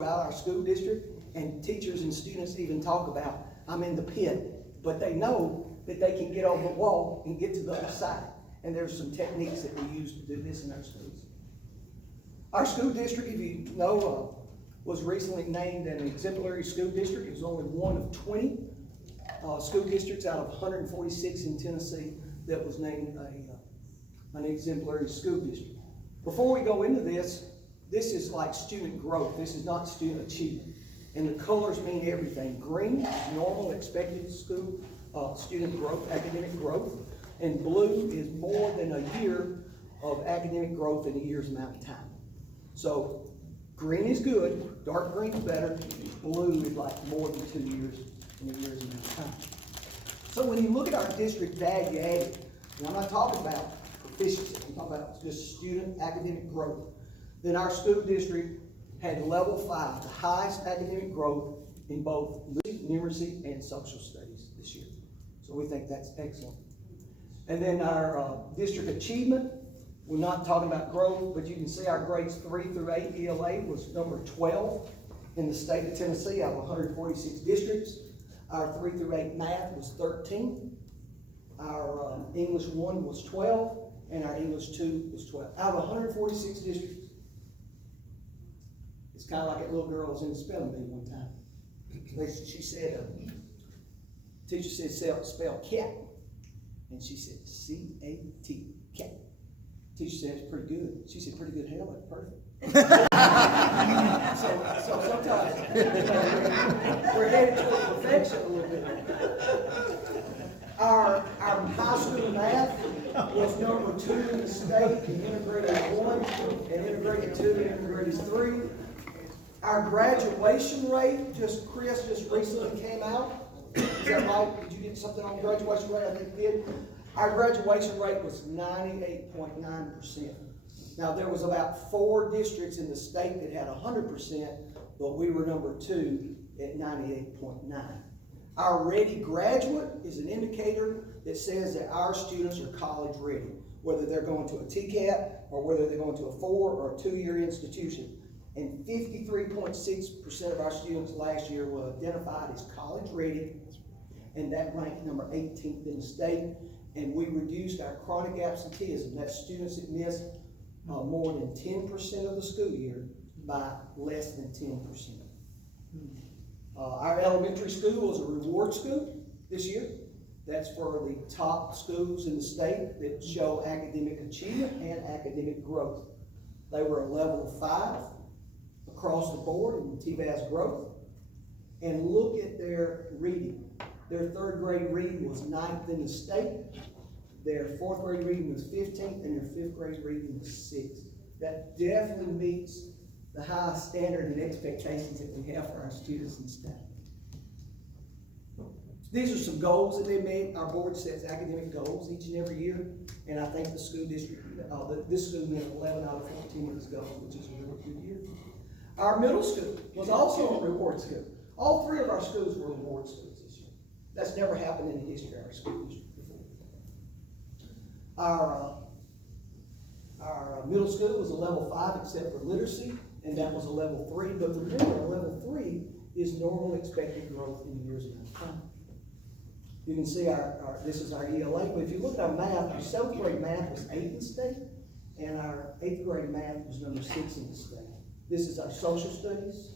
about our school district, and teachers and students even talk about, I'm in the pit, but they know that they can get over the wall and get to the other side. And there's some techniques that we use to do this in our schools. Our school district, if you know, was recently named an exemplary school district. It was only one of 20 school districts out of 146 in Tennessee that was named an exemplary school district. Before we go into this is like student growth. This is not student achievement. And the colors mean everything. Green is normal, expected school student growth, academic growth. And blue is more than a year of academic growth in a year's amount of time. So green is good, dark green is better, blue is like more than 2 years in a year's amount of time. So when you look at our district value added, and I'm not talking about proficiency, I'm talking about just student academic growth, then our school district had level 5, the highest academic growth in both numeracy and social studies this year. So we think that's excellent. And then our district achievement, we're not talking about growth, but you can see our grades 3 through 8 ELA was number 12 in the state of Tennessee out of 146 districts. Our 3 through 8 math was 13. Our English 1 was 12, and our English 2 was 12. Out of 146 districts. It's kind of like that little girl was in the spelling bee one time. She said, teacher said spell cat. And she said, C-A-T, cat. Teacher said, it's pretty good. She said, pretty good, hell, that's perfect. so sometimes we're headed toward perfection a little bit. Our high school math was number 2 in the state in integrated 1 and integrated 2 and integrated 3. Our graduation rate, Chris just recently came out. Is that right? Did you get something on graduation rate? I think you did. Our graduation rate was 98.9%. Now, there was about 4 districts in the state that had 100%, but we were number 2 at 98.9. Our ready graduate is an indicator that says that our students are college ready, whether they're going to a TCAP or whether they're going to a 4- or a 2-year institution. And 53.6% of our students last year were identified as college ready, and that ranked number 18th in the state. And we reduced our chronic absenteeism, that's students that miss more than 10% of the school year, by less than 10%. Our elementary school was a reward school this year. That's for the top schools in the state that show academic achievement and academic growth. They were a level 5 across the board in TVAS growth. And look at their reading. Their 3rd grade reading was 9th in the state. Their 4th grade reading was 15th, and their 5th grade reading was 6th. That definitely meets the high standard and expectations that we have for our students and staff. These are some goals that they made. Our board sets academic goals each and every year, and I think the school district, this school met 11 out of 14 of those goals, which is a really good year. Our middle school was also a reward school. All 3 of our schools were reward schools this year. That's never happened in the history of our school district before. Our middle school was a level 5 except for literacy, and that was a level 3. But remember, a level 3 is normal expected growth in a year's amount of time. You can see this is our ELA, but if you look at our math, our 7th grade math was 8th in the state, and our 8th grade math was number 6 in the state. This is our social studies,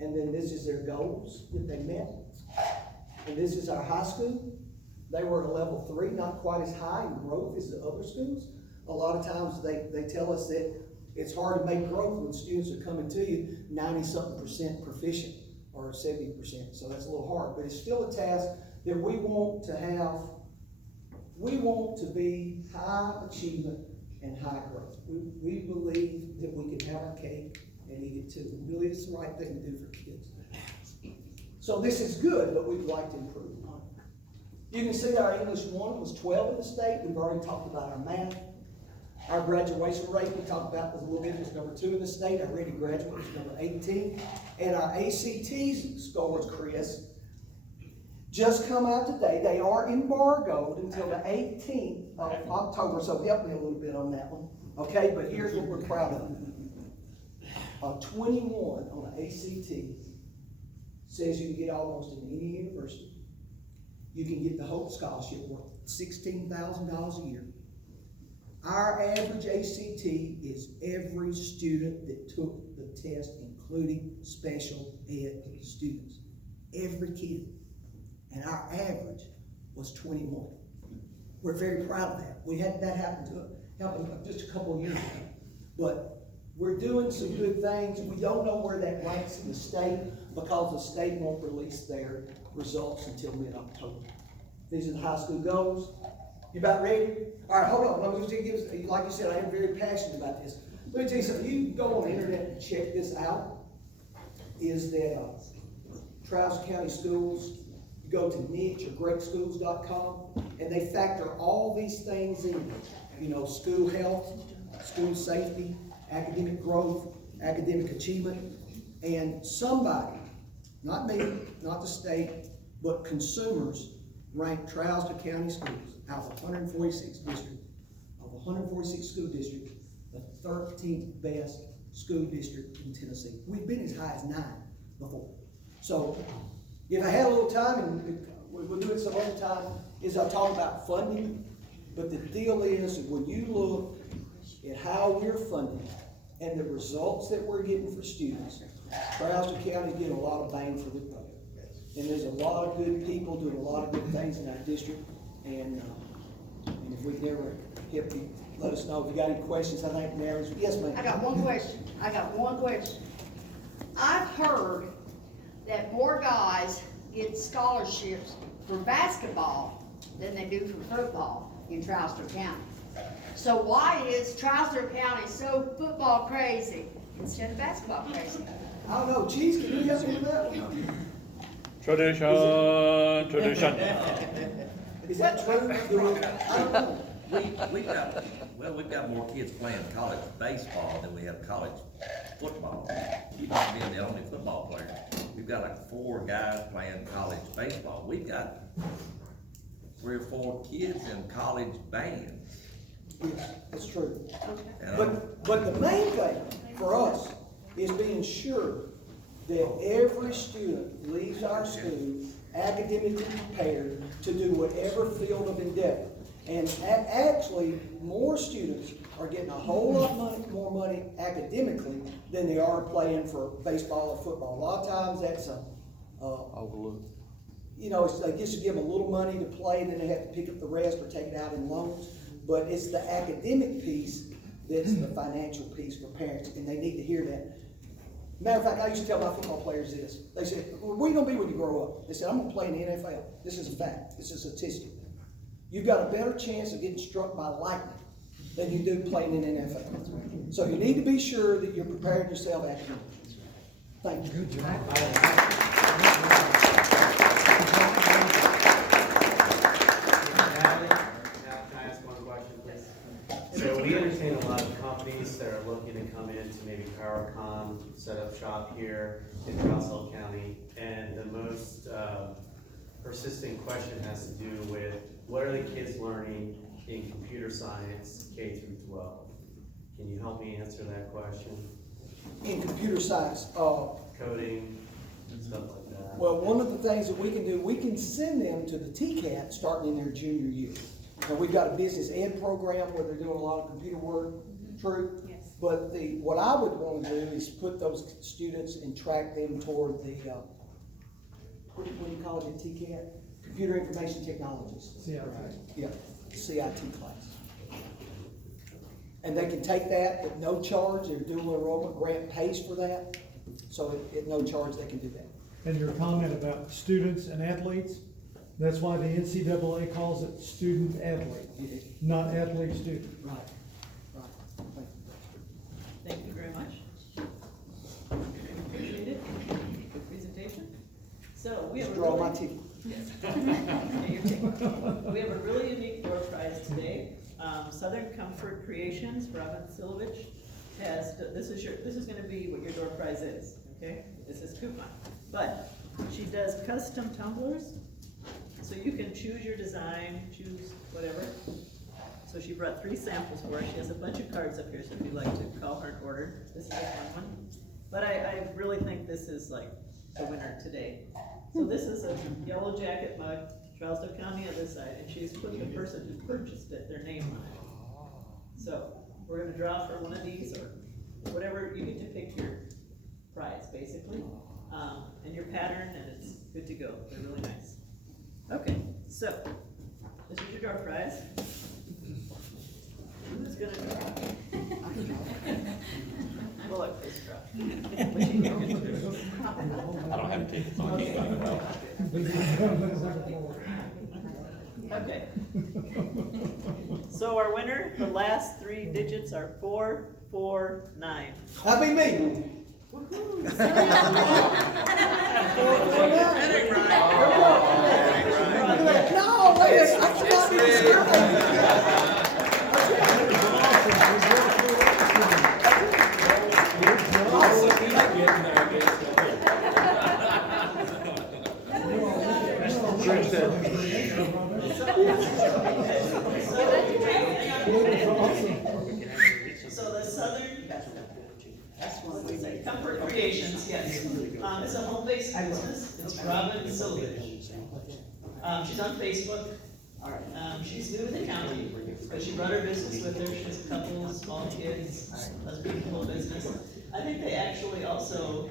and then this is their goals that they met. And this is our high school. They were at a level 3, not quite as high in growth as the other schools. A lot of times they tell us that it's hard to make growth when students are coming to you 90-something% proficient or 70%. So that's a little hard, but it's still a task that we want to have. We want to be high achievement and high growth. We believe that we can have our cake and eat it too. We believe it's the right thing to do for kids. So this is good, but we'd like to improve on it. You can see our English 1 was 12 in the state. We've already talked about our math. Our graduation rate we talked about was a little bit, was number 2 in the state. Our ready graduate was number 18. And our ACT scores, Chris, just come out today. They are embargoed until the 18th of October, so help me a little bit on that one. Okay, but here's what we're proud of. A 21 on an ACT says you can get almost in any university. You can get the Hope Scholarship worth $16,000 a year. Our average ACT is every student that took the test, including special ed students. Every kid. And our average was 21. We're very proud of that. We had that happen just a couple of years ago. But we're doing some good things. We don't know where that ranks in the state because the state won't release their results until mid-October. These are the high school goals. You about ready? All right, hold on. Let me just give you, like you said, I am very passionate about this. Let me tell you something. You can go on the internet and check this out. Is that Trousdale County Schools, you go to niche or greatschools.com, and they factor all these things in. You know, school health, school safety, academic growth, academic achievement, and somebody, not me, not the state, but consumers ranked Trousdale County Schools out of 146 districts, of 146 school districts, the 13th best school district in Tennessee. We've been as high as 9 before. So, if I had a little time, and we'll do it some other time, is I'll talk about funding. But the deal is, when you look at how we're funding and the results that we're getting for students, Trousdale County is getting a lot of bang for the buck. And there's a lot of good people doing a lot of good things in our district. And if we can ever help you, let us know. If you got any questions, I think Mary's, yes, ma'am. I got one question. I've heard that more guys get scholarships for basketball than they do for football in Trousdale County. So why is Trousdale County so football crazy instead of basketball crazy? I don't know. Cheese, can you help me with that one? Tradition. Is that true? I don't know. We've got more kids playing college baseball than we have college football. You might be the only football player. We've got like 4 guys playing college baseball. We've got 3 or 4 kids in college bands. Yes, that's true. And But the main thing for us is being sure that every student leaves our school academically prepared to do whatever field of endeavor. And actually, more students are getting a whole lot more money academically than they are playing for baseball or football. A lot of times that's Overlooked. you know, they just give them a little money to play, and then they have to pick up the rest or take it out in loans. But it's the academic piece that's the financial piece for parents, and they need to hear that. Matter of fact, I used to tell my football players this. They said, well, where are you going to be when you grow up? They said, I'm going to play in the NFL. This is a fact. This is a statistic. You've got a better chance of getting struck by lightning than you do playing in the NFL. So you need to be sure that you're preparing yourself academically. Thank you. Good job. So we entertain a lot of companies that are looking to come in to maybe PowerCon, set up shop here in Trousdale County, and the most persistent question has to do with what are the kids learning in computer science K through 12? Can you help me answer that question? In computer science, Coding and stuff like that. well, one of the things that we can do, we can send them to the TCAT starting in their junior year. Now, we've got a business ed program where they're doing a lot of computer work, true? Yes. But what I would want to do is put those students and track them toward the, what do you call it, TCAT? Computer Information Technologies. CIT. Yeah, CIT class. And they can take that at no charge. Their dual enrollment grant pays for that. So at no charge, they can do that. And your comment about students and athletes, that's why the NCAA calls it student athlete, not athlete student. Right, right. Thank you. Thank you very much. Appreciate it. Good presentation. So we have Just a draw really, my ticket. yes. Yeah, your ticket. We have a really unique door prize today. Southern Comfort Creations, Robin Silovich has, this is going to be what your door prize is. Okay, this is coupon, but she does custom tumblers. So you can choose your design, choose whatever. So she brought 3 samples for us. She has a bunch of cards up here, so if you'd like to call her and order, this is a fun one. But I really think this is like the winner today. So this is a yellow jacket mug, Trousdale County on this side, and she's put the person who purchased it, their name on it. So we're gonna draw for one of these, or whatever, you get to pick your prize, basically, and your pattern, and it's good to go. They're really nice. Okay, so, this is your door prize. Who's gonna draw? Well, look, this draw. I don't have tickets on Okay. So our winner, the last three digits are 449. That'd be me. No, wait, I forgot to So the Southern, what's it say, Comfort Creations, yes. It's a home-based business, it's Robin Silovich. She's on Facebook. She's new to the county, but she brought her business with her. She has a couple of small kids, husband, whole business. I think they actually also,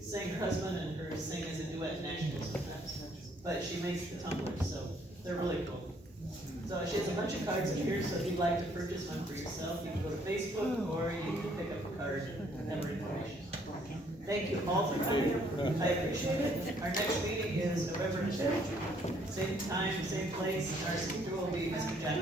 sang, her husband and her sing as a duet national sometimes. But she makes the tumblers, so they're really cool. So she has a bunch of cards in here, so if you'd like to purchase one for yourself, you can go to Facebook, or you can pick up a card and have her information. Thank you all for coming. I appreciate it. Our next meeting is November 10th. Same time, same place. Our speaker will be Mr. Jack.